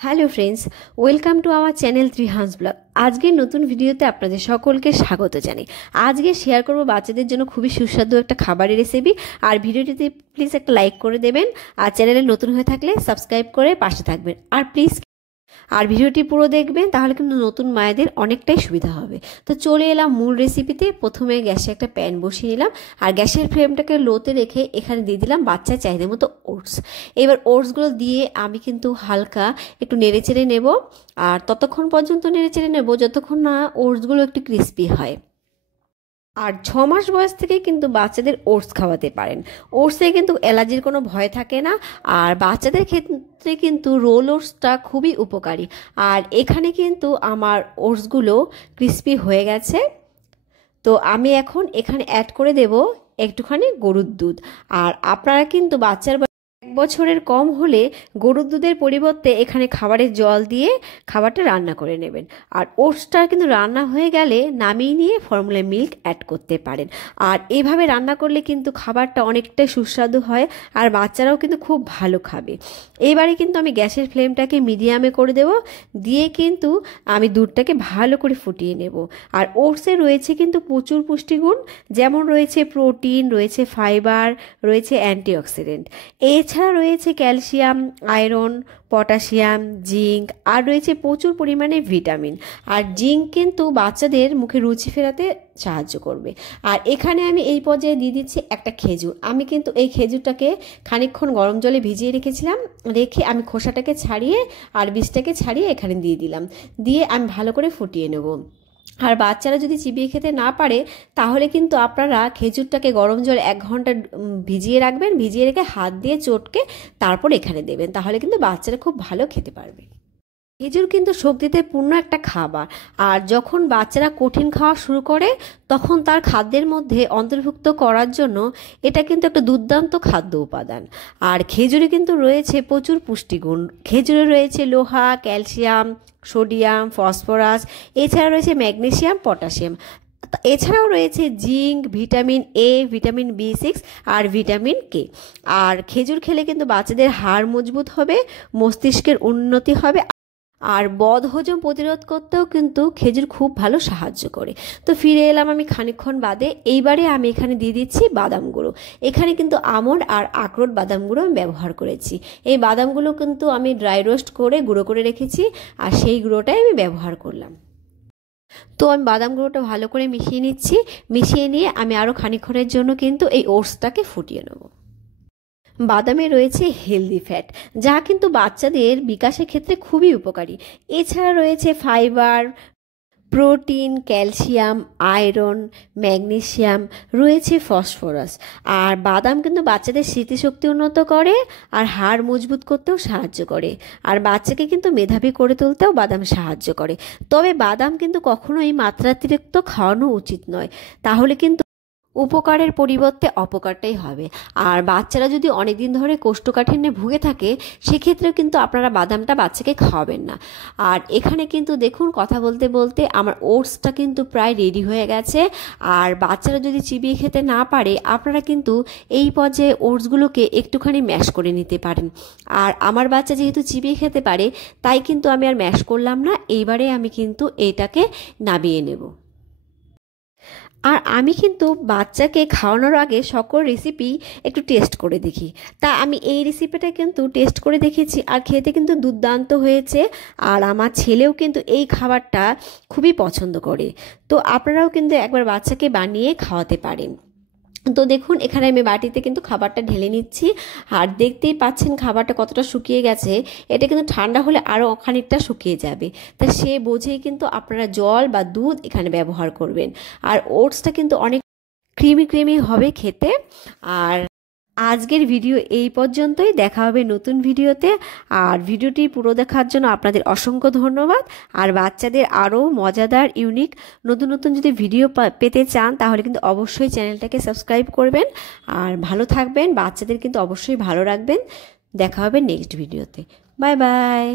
Hello friends, welcome to our channel ত্রিহান্স blog. আজকের নতুন ভিডিওতে আপনাদের সকলকে স্বাগত জানাই। আজকে শেয়ার করব বাচ্চাদের জন্য খুবই সুস্বাদু একটা খাবারের রেসিপি। আর ভিডিওটিতে প্লিজ একটা লাইক করে দেবেন, আর চ্যানেলে নতুন হয়ে থাকলে সাবস্ক্রাইব করে পাশে থাকবেন। আর ভিডিওটি পুরো দেখবেন, তাহলে কিন্তু নতুন মায়েদের অনেকটাই সুবিধা হবে। তো চলে এলাম মূল রেসিপিতে। প্রথমে গ্যাসে একটা প্যান বসিয়ে নিলাম, আর গ্যাসের ফ্লেমটাকে লোতে রেখে এখানে দিয়ে দিলাম বাচ্চার চাহিদা মতো ওটস। এবার ওটসগুলো দিয়ে আমি কিন্তু হালকা একটু নেড়েচেড়ে নেব, আর ততক্ষণ পর্যন্ত নেড়েচেড়ে নেব যতক্ষণ না ওটসগুলো একটু ক্রিস্পি হয়। আর 6 মাস বয়স থেকে কিন্তু বাচ্চাদের ওটস খাওয়াতে পারেন। ওটসে কিন্তু অ্যালার্জির কোনো ভয় থাকে না, আর বাচ্চাদের ক্ষেত্রে কিন্তু রোল ওটসটা খুবই উপকারী। আর এখানে কিন্তু আমার ওটসগুলো ক্রিস্পি হয়ে গেছে। তো আমি এখন এখানে অ্যাড করে দেব একটুখানি গরুর দুধ। আর আপনারা কিন্তু বাচ্চার 1 বছরের কম হলে গরুর দুধের পরিবর্তে এখানে খাবারের জল দিয়ে খাবারটা রান্না করে নেবেন। আর ওটসটা কিন্তু রান্না হয়ে গেলে নামিয়ে নিয়ে ফর্মুলা মিল্ক অ্যাড করতে পারেন। আর এইভাবে রান্না করলে কিন্তু খাবারটা অনেকটাই সুস্বাদু হয়, আর বাচ্চারাও কিন্তু খুব ভালো খাবে। এইবারে কিন্তু আমি গ্যাসের ফ্লেমটাকে মিডিয়ামে করে দেব, দিয়ে কিন্তু আমি দুধটাকে ভালো করে ফুটিয়ে নেব। আর ওটসে রয়েছে কিন্তু প্রচুর পুষ্টিগুণ, যেমন রয়েছে প্রোটিন, রয়েছে ফাইবার, রয়েছে অ্যান্টিঅক্সিডেন্ট। এছাড়া রয়েছে ক্যালসিয়াম, আয়রন, পটাশিয়াম, জিঙ্ক, আর রয়েছে প্রচুর পরিমাণে ভিটামিন। আর জিঙ্ক কিন্তু বাচ্চাদের মুখে রুচি ফেরাতে সাহায্য করবে। আর এখানে আমি এই পর্যায়ে দিয়ে দিচ্ছি একটা খেজুর। আমি কিন্তু এই খেজুরটাকে খানিকক্ষণ গরম জলে ভিজিয়ে রেখেছিলাম, রেখে আমি খোসাটাকে ছাড়িয়ে আর বীজটাকে ছাড়িয়ে এখানে দিয়ে দিলাম, দিয়ে আমি ভালো করে ফুটিয়ে নেব। আর বাচ্চারা যদি চিবিয়ে খেতে না পারে, তাহলে কিন্তু আপনারা খেজুরটাকে গরম জলে 1 ঘন্টা ভিজিয়ে রাখবেন, ভিজিয়ে রেখে হাত দিয়ে চটকে তারপর এখানে দেবেন, তাহলে কিন্তু বাচ্চারা খুব ভালো খেতে পারবে। খেজুর কিন্তু শক্তিতে পূর্ণ একটা খাবার। আর যখন বাচ্চারা কঠিন খাওয়া শুরু করে, তখন তার খাদ্যের মধ্যে অন্তর্ভুক্ত করার জন্য এটা কিন্তু একটা দুর্দান্ত খাদ্য উপাদান। আর খেজুরে কিন্তু রয়েছে প্রচুর পুষ্টিগুণ। খেজুরে রয়েছে লোহা, ক্যালসিয়াম, সোডিয়াম, ফসফরাস, এছাড়া রয়েছে ম্যাগনেসিয়াম, পটাশিয়াম। এছাড়াও রয়েছে জিঙ্ক, ভিটামিন এ, ভিটামিন বি6, আর ভিটামিন কে। আর খেজুর খেলে কিন্তু বাচ্চাদের হাড় মজবুত হবে, মস্তিষ্কের উন্নতি হবে, আর বদহজম প্রতিরোধ করতেও কিন্তু খেজুর খুব ভালো সাহায্য করে। তো ফিরে এলাম আমি খানিকক্ষণ বাদে। এইবারে আমি এখানে দিয়ে দিচ্ছি বাদাম গুঁড়ো। এখানে কিন্তু আমন্ড আর আখরোট বাদাম গুঁড়ো আমি ব্যবহার করেছি। এই বাদামগুলো কিন্তু আমি ড্রাই রোস্ট করে গুঁড়ো করে রেখেছি, আর সেই গুঁড়োটাই আমি ব্যবহার করলাম। তো আমি বাদাম গুঁড়োটা ভালো করে মিশিয়ে নিচ্ছি। মিশিয়ে নিয়ে আমি আরও খানিকক্ষণের জন্য কিন্তু এই ওটসটাকে ফুটিয়ে নেব। বাদামে রয়েছে হেলদি ফ্যাট, যা কিন্তু বাচ্চাদের বিকাশের ক্ষেত্রে খুবই উপকারী। এছাড়া রয়েছে fibre, protein, calcium, iron, magnesium, রয়েছে ফসফরাস। আর বাদাম কিন্তু বাচ্চাদের স্মৃতিশক্তি উন্নত করে, আর হাড় মজবুত করতেও সাহায্য করে। আর বাচ্চাকে কিন্তু মেধাবী করে তুলতেও বাদাম সাহায্য করে। তবে বাদাম কিন্তু কখনোই মাত্রাতিরিক্ত খাওয়ানো উচিত নয়, তাহলে কিন্তু উপকারের পরিবর্তে অপকারটাই হবে। আর বাচ্চারা যদি অনেকদিন ধরে কোষ্ঠকাঠিন্যে ভুগে থাকে, সেক্ষেত্রেও কিন্তু আপনারা বাদামটা বাচ্চাকে খাওয়াবেন না। আর এখানে কিন্তু দেখুন, কথা বলতে বলতে আমার ওটসটা কিন্তু প্রায় রেডি হয়ে গেছে। আর বাচ্চারা যদি চিবিয়ে খেতে না পারে, আপনারা কিন্তু এই পর্যায়ে ওটসগুলোকে একটুখানি ম্যাশ করে নিতে পারেন। আর আমার বাচ্চা যেহেতু চিবিয়ে খেতে পারে, তাই কিন্তু আমি আর ম্যাশ করলাম না। এইবারে আমি কিন্তু এইটাকে নামিয়ে নেব। আর আমি কিন্তু বাচ্চাকে খাওয়ানোর আগে সকল রেসিপি একটু টেস্ট করে দেখি। তা আমি এই রেসিপিটা কিন্তু টেস্ট করে দেখেছি, আর খেতে কিন্তু দুর্দান্ত হয়েছে। আর আমার ছেলেও কিন্তু এই খাবারটা খুবই পছন্দ করে। তো আপনারাও কিন্তু একবার বাচ্চাকে বানিয়ে খাওয়াতে পারেন। তো দেখুন, এখানে আমি বাটিতে কিন্তু খাবারটা ঢেলে নিচ্ছি। আর দেখতেই পাচ্ছেন খাবারটা কতটা শুকিয়ে গেছে। এটা কিন্তু ঠান্ডা হলে আরও খানিকটা শুকিয়ে যাবে। তা সে বোঝেই কিন্তু আপনারা জল বা দুধ এখানে ব্যবহার করবেন। আর ওটসটা কিন্তু অনেক ক্রিমি ক্রিমি হবে খেতে। আর আজকের ভিডিও এই পর্যন্তই। দেখা হবে নতুন ভিডিওতে। আর ভিডিওটি পুরো দেখার জন্য আপনাদের অসংখ্য ধন্যবাদ। আর বাচ্চাদের আরও মজাদার, ইউনিক, নতুন নতুন যদি ভিডিও পেতে চান, তাহলে কিন্তু অবশ্যই চ্যানেলটাকে সাবস্ক্রাইব করবেন। আর ভালো থাকবেন, বাচ্চাদের কিন্তু অবশ্যই ভালো রাখবেন। দেখা হবে নেক্সট ভিডিওতে। Bye bye.